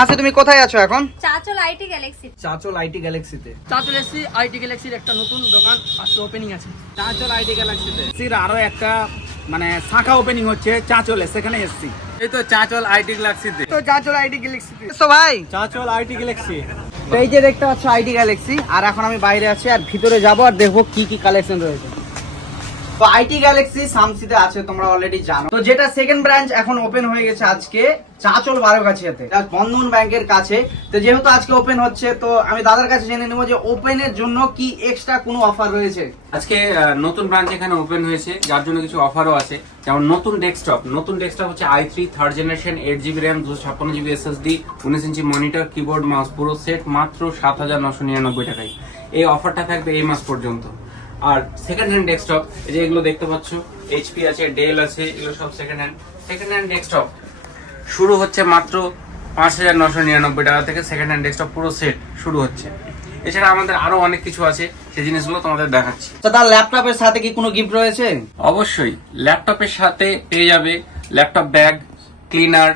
আচ্ছা তুমি কোথায় আছো এখন? Chanchal IT galaxy. Chanchal IT গ্যালাক্সিতে। Chanchal এসছি আইটি গ্যালাক্সির একটা নতুন দোকান আজকে ওপেনিং আছে। চাচল আইটি গ্যালাক্সিতে। সির আরও একটা মানে শাখা ওপেনিং হচ্ছে চাঁচলে সেখানে এসছি। এই তো চাচল আইটি গ্যালাক্সিতে। তো চাচল আইটি গ্যালাক্সিতে। তো ভাই চাচল আইটি গ্যালাক্সি। তো এই যে দেখতে পাচ্ছ আইটি গ্যালাক্সি আর এখন আমি বাইরে আছি আর ভিতরে যাব আর দেখব কি কি কালেকশন রয়েছে। তো আইটি গ্যালাক্সি সামসিতে আছে, তোমরা অলরেডি জানো। তো যেটা সেকেন্ড ব্রাঞ্চ এখন ওপেন হয়ে গেছে আজকে, চাচল বারোগাছিয়াতে বন্ধন ব্যাংকের কাছে। তো যেহেতু আজকে ওপেন হচ্ছে, তো আমি দাদার কাছে জেনে নেব যে ওপেনের জন্য কি এক্সট্রা কোনো অফার রয়েছে। আজকে নতুন ব্রাঞ্চ এখানে ওপেন হয়েছে, যার জন্য কিছু অফারও আছে। যেমন নতুন ডেস্কটপ নতুন ডেস্কটপ হচ্ছে i three third generation eight GB RAM দুশো ছাপ্পান্ন জিবি এসএসডি উনিশ ইঞ্চি মনিটর কিবোর্ড মাউস পুরো সেট মাত্র সাত হাজার নশো নিরানব্বই টাকায়। এই অফারটা থাকবে এই মাস পর্যন্ত। আর সেকেন্ড হ্যান্ড ডেস্কটপ এই যে এগুলো দেখতে পাচ্ছ এইচপি আছে ডেল আছে এগুলো সব second hand second hand desktop শুরু হচ্ছে মাত্র পাঁচ হাজার নশো নিরানব্বই টাকা থেকে সেকেন্ড হ্যান্ড ডেস্কটপ পুরো সেট শুরু হচ্ছে। এছাড়া আমাদের আরও অনেক কিছু আছে সেই জিনিসগুলো তোমাদের দেখাচ্ছি। তো তার ল্যাপটপের সাথে কি কোনো গিফট রয়েছে? অবশ্যই ল্যাপটপের সাথে পেয়ে যাবে ল্যাপটপ ব্যাগ ক্লিনার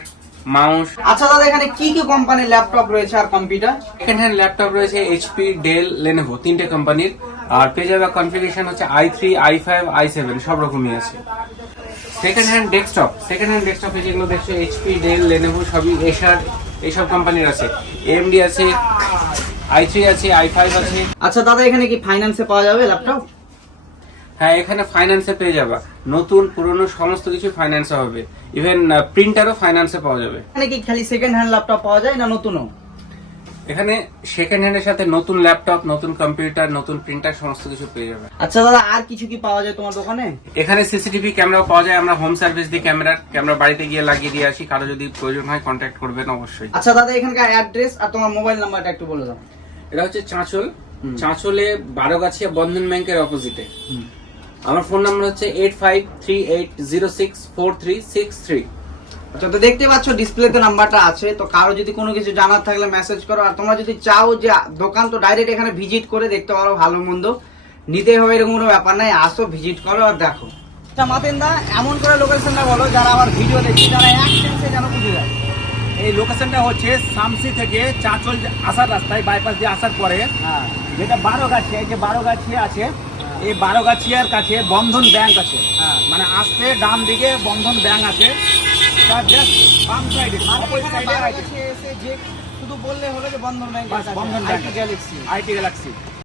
মাউস। আচ্ছা দাদা এখানে কি কি কোম্পানির ল্যাপটপ রয়েছে আর কম্পিউটার সেকেন্ড হ্যান্ড ল্যাপটপ রয়েছে এইচপি ডেল লেনোভো তিনটে কোম্পানির আর পেয়ে যাবে কনফিগারেশন হচ্ছে i three i five i seven সব রকমই আছে। Second hand desktop second hand ডেস্কটপে যেগুলো দেখছ এইচপি ডেল লেনোভো সবই এশার এইসব কোম্পানির আছে। এমডি আছে আই থ্রি আছে আই ফাইভ আছে। আচ্ছা দাদা এখানে কি ফাইন্যান্সে পাওয়া যাবে ল্যাপটপ হ্যাঁ এখানে ফাইন্যান্সে পেয়ে যাবা। নতুন পুরনো সমস্ত কিছু ফাইন্যান্সে হবে। ইভেন প্রিন্টারও ফাইন্যান্সে পাওয়া যাবে। এখানে কি খালি সেকেন্ড হ্যান্ড ল্যাপটপ পাওয়া যায় না নতুনও? এখানে সেকেন্ড হ্যান্ডের সাথে নতুন ল্যাপটপ নতুন কম্পিউটার নতুন প্রিন্টার সমস্ত কিছু পেয়ে যাবে। আচ্ছা দাদা আর কিছু কি পাওয়া যায় তোমার দোকানে? এখানে সিসিটিভি ক্যামেরাও পাওয়া যায়। আমরা হোম সার্ভিস দিই ক্যামেরার ক্যামেরা বাড়িতে গিয়ে লাগিয়ে দিয়ে আসি। কারও যদি প্রয়োজন হয় কন্ট্যাক্ট করবেন অবশ্যই। আচ্ছা দাদা এখানকার অ্যাড্রেস আর তোমার মোবাইল নাম্বারটা একটু বলে দাও। এটা হচ্ছে চাঁচল। চাঁচলে বারোগাছিয়া বন্ধন ব্যাংকের অপোজিটে আমার ফোন নাম্বার হচ্ছে eight five three eight zero six four three six three আচ্ছা তো দেখতে পাচ্ছ ডিসপ্লেতে নাম্বারটা আছে তো কারও যদি কোনো কিছু জানার থাকলে মেসেজ করো আর তোমরা যদি চাও যে দোকান তো ডাইরেক্ট এখানে ভিজিট করে দেখতে পারো ভালো মন্দ নিতেই হবে এরকম কোনো ব্যাপার নাই আসো ভিজিট করো আর দেখো। আচ্ছা মাতেন দা এমন করে লোকেশনটা বলো যারা আমার ভিডিও দেখছে যারা এক সেন্সে যেন বুঝে যায়। এই লোকেশনটা হচ্ছে সামসি থেকে চাঁচল আসার রাস্তায় বাইপাস দিয়ে আসার পরে হ্যাঁ। যেটা বারোগাছিয়া এই যে বারোগাছিয়া আছে এই বারোগাছিয়ার কাছে বন্ধন ব্যাংক আছে। হ্যাঁ। মানে আসতে ডান দিকে বন্ধন ব্যাংক আছে। তার জাস্ট বাম সাইডে অপোজিট সাইডে আছে এসে যে শুধু বললে হলো যে Bandhan bank Bandhan bank galaxy. IT galaxy.